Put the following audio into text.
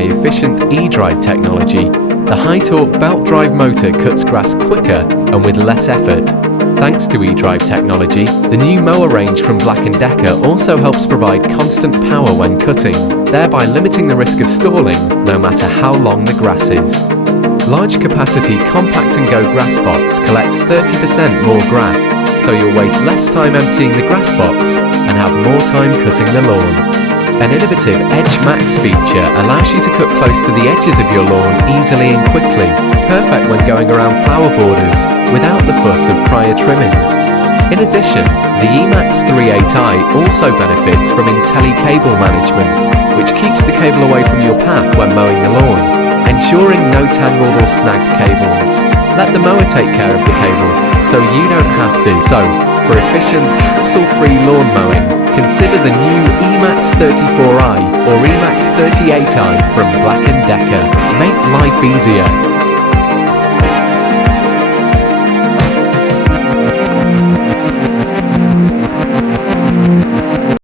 by efficient e-drive technology, the high-torque belt drive motor cuts grass quicker and with less effort. Thanks to e-drive technology, the new mower range from Black & Decker also helps provide constant power when cutting, thereby limiting the risk of stalling no matter how long the grass is. Large capacity compact and go grass box collects 30% more grass, so you'll waste less time emptying the grass box and have more time cutting the lawn. An innovative Edge Max feature allows you to cut close to the edges of your lawn easily and quickly, perfect when going around flower borders without the fuss of prior trimming. In addition, the eMax 38i also benefits from IntelliCable management, which keeps the cable away from your path when mowing the lawn, ensuring no tangled or snagged cables. Let the mower take care of the cable, so you don't have to. So, for efficient, hassle-free lawn mowing, consider the new eMax 34i or eMax 38i from Black & Decker. Make life easier.